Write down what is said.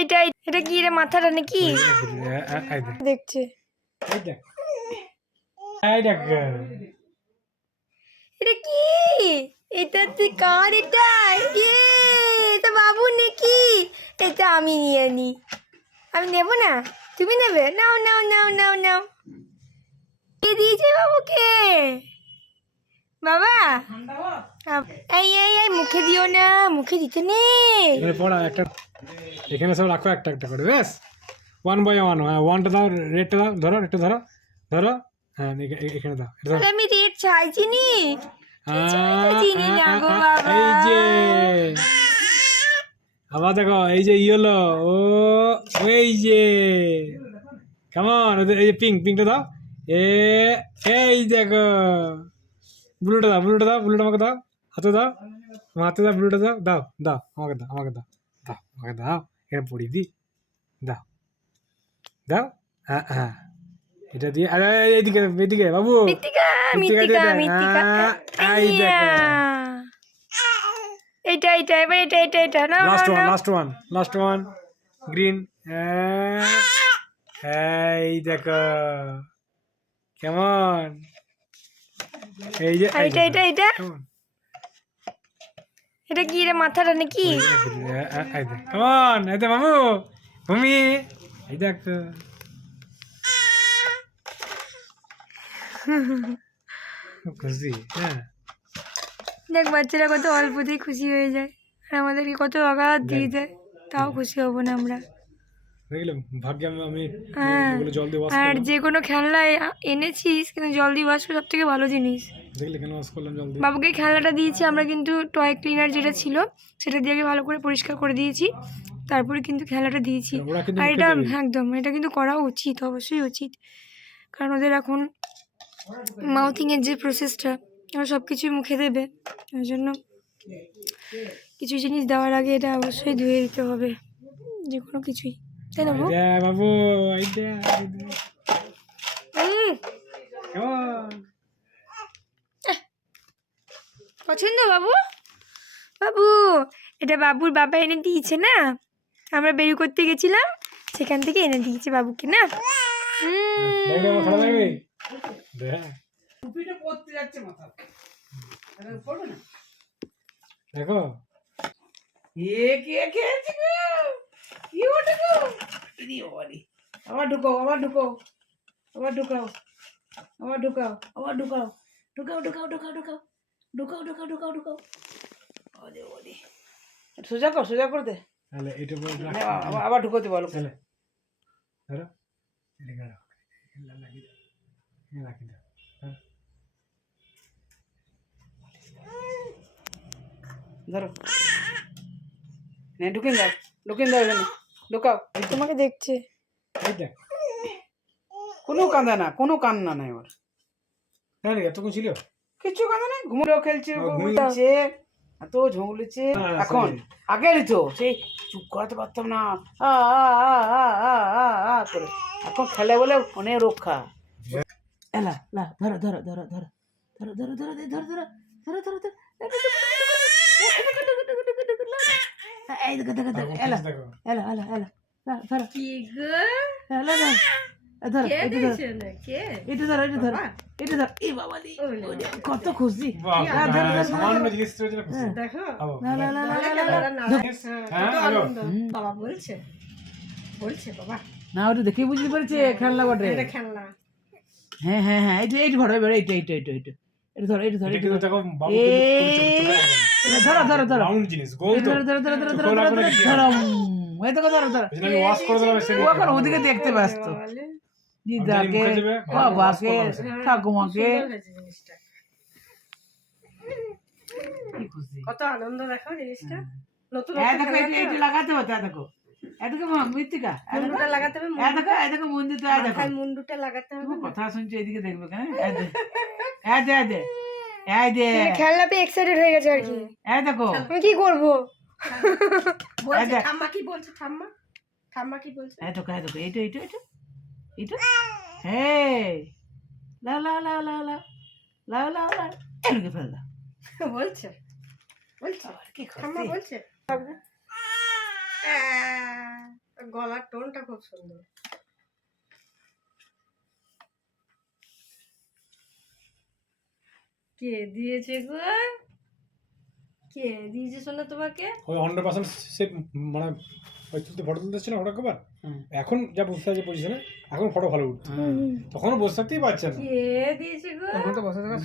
এটা কি রে, মাথাটা নাকি দেখছে? এটা কি? এটা তুই কার? এটা বাবু নাকি? এটা আমি নিয়ে নি। আমি নেব না, তুমি নেবে? নাও নাও নাও নাও নাও। কে দিয়েছে বাবুকে? বাবা এই এই এই মুখে দিও না, মুখে দিতে নেই। পড়া একটা এখানে সব রাখো একটা একটা করে, বেশ ওয়ান বাই ওয়ান। হ্যাঁ, ওয়ানটা দাও, রেডটা দাও, ধরো রেডটা ধরো, ধরো। হ্যাঁ, এখানে দাও, এটা দাও। আমি রেড চাইছি নি, চিনি না গো বাবা। এই যে আবার দেখো, এই যে ইয়েলো, ও এই যে কেমন, এই যে পিঙ্কটা দাও। এ এই দেখো, ব্লুটা দাও, ব্লুটা দাও, ব্লুটা আমাকে দাও, হাতে দাও, আমার হাতে দাও, ব্লুটা দাও, দাও দাও আমাকে দাও, আমাকে দাও, দাও আমাকে দাও, এখানে পড়িয়ে দিই, দাও দাও। হ্যাঁ হ্যাঁ, এটা দিয়ে, আরে এইদিকে এইদিকে বাবু, মিথিকা মিথিকা মিথিকা, এই দেখো, এইটা এইটা, এবার এটা এটা এটা না, লাস্ট ওয়ান গ্রিন। এই দেখো কেমন, এই যে এইটা এইটা এইটা। এটা কি রে, মাথাটা নাকি? কেমন, এই তো বাবু ভূমি, এই দেখো খুশি। হ্যাঁ, দেখ বাচ্চারা কত অল্পতেই খুশি হয়ে যায়, আর আমাদেরকে কত আঘাত দিয়ে যায়, তাও খুশি হব না আমরা। দেখলাম ভাগ্যে আমি হ্যাঁ, ওগুলো জল দিয়ে ওয়াশ আর করলাম। যে কোনো খেলনায় এনেছিস কিন্তু জল দিয়ে ওয়াশ সব থেকে ভালো জিনিস। দেখলে কেন ওয়াশ করলাম জল দিয়ে? বাবুকে খেলনাটা দিয়েছি আমরা, কিন্তু টয় ক্লিনার যেটা ছিল সেটা দিয়ে আগে ভালো করে পরিষ্কার করে দিয়েছি, তারপরে কিন্তু খেলনাটা দিয়েছি। ওরা কিন্তু আর মুখে এটা দেবে। একদম, এটা কিন্তু করা উচিত, অবশ্যই উচিত, কারণ ওদের এখন মাউথিংয়ের যে প্রসেসটা, ওরা সব কিছুই মুখে দেবে, ওই জন্য কিছু জিনিস দেওয়ার আগে এটা অবশ্যই ধুয়ে দিতে হবে, যে কোনো কিছুই, তাই না বাবু? আইডিয়া বাবু, আইডিয়া কেমন, পছন্দ বাবু? বাবু এটা বাবুর বাবা এনে দিয়েছে না, আমরা বের করতে গেছিলাম, সেখান থেকে এনে দিয়েছে বাবুকে না। দেখবে আমার খারাপ লাগবে, দেখো আবার ঢুকাও, আবার ঢুকাও, আবার ঢুকাও, আবার ঢুকাও, আবার ঢুকাও, ঢুকাও ঢুকাও ঢুকাও ঢুকাও ঢুকাও ঢুকাও ঢুকাও ঢুকাও। ওরে ওরে, সোজা কর, সোজা করে দে, তাহলে এটা বল রাখ, আবার ঢুকাতে বলো। তাহলে ধরো এদিকে রাখো, লাগি দাও, রাখি দাও, ধরো, নে ঢুকিয়ে দাও, ঢুকিয়ে দাও, এখানে ঢুকাও। তোমাকে দেখছে। এই দেখ, কোনো কান্দা না, কোনো কান্না নাই ওর, হ্যাঁ এতক্ষণ ছিল, কিচ্ছু কান্দা নাই, ঘুমলেও খেলছে, ঘুমিয়েছে, এত ঝুমলেছে। এখন আগে নিত সেই চুপ করাতে পারতাম না, আ আ আ আ আ আ আ করে, এখন খেলে বলে অনেক রক্ষা। এলা লা, ধরো ধরো ধরো ধরো ধরো ধরো ধরো ধরো ধরো ধরো ধরো ধরো, এই দেখো দেখো দেখো, এলা এলা এলা এলা, ধরো কি গো, এলা ধরো, ধরো এটা ধরো, কে এটা ধরো, এটা ধরো, এটা ধরো। এই বাবা রে, কত খুশি, সামান্য জিনিস তো যেটা খুশি, দেখো, না না না না না, হ্যাঁ বাবা বলছে, বলছে বাবা না ওটা দেখে বুঝতে পেরেছে খেলনা বটে। এটা খেলনা। হ্যাঁ হ্যাঁ হ্যাঁ, এইটা এইটা ধরো, এবার এইটা এইটা এইটা এইটা এটা ধরো, এটা ধরো, এটা এটা কিন্তু ধরো, দেখো বাবু এটা ধরো ধরো ধরো, রাউন্ড জিনিস, গোল তো ধরো ধরো ধরো ধরো ধরো ধরো ধরো, এই দেখো ধরো ধরো, আমি ওয়াশ করে দিলাম, এসে ও এখন ওদিকে দেখতে ব্যস্ত, দিদাকে, বাবাকে, ঠাকুমাকে, কি খুশি, কত আনন্দ দেখো জিনিসটা, নতুন এই দেখো এইটা লাগাতে হতো, এই দেখো, এই দেখো মৃত্তিকা, এই দেখো, মুন্ডুটা লাগাতে হবে, এই দেখো মন্দির, তো এই দেখো, মাথায় মুন্ডুটা লাগাতে হবে। তুমি কথা শুনছো, এদিকে দেখবে কেন, এই দে এই দে এই দে এই দে, খেলনা পেয়ে এক্সাইটেড হয়ে গেছে আর কি। এই দেখো, আমি কি করবো? এই দেখ, ঠাম্মা কি বলছে, ঠাম্মা ঠাম্মা কি বলছে? এই দেখো, এই দেখো, এইটা এইটা এইটা এইটা, হেই লা লা লা লা লা লা লা লা, এদিকে ফেল দাও, বলছে বলছে আর কি ঠাম্মা খুশি, বলছে। গলার টোনটা খুব সুন্দর। কে দিয়েছে গো? কে দিয়েছে শোনা তোমাকে? ওই 100% সেট মানে ওই তুলতে ফটো তুলতেছিল ওটা কবার এখন যা বসে আছে পজিশনে এখন ফটো ভালো উঠছে তখনও বসে থাকতেই পারছে না কে দিয়েছে গো? এখন তো বসে থাকা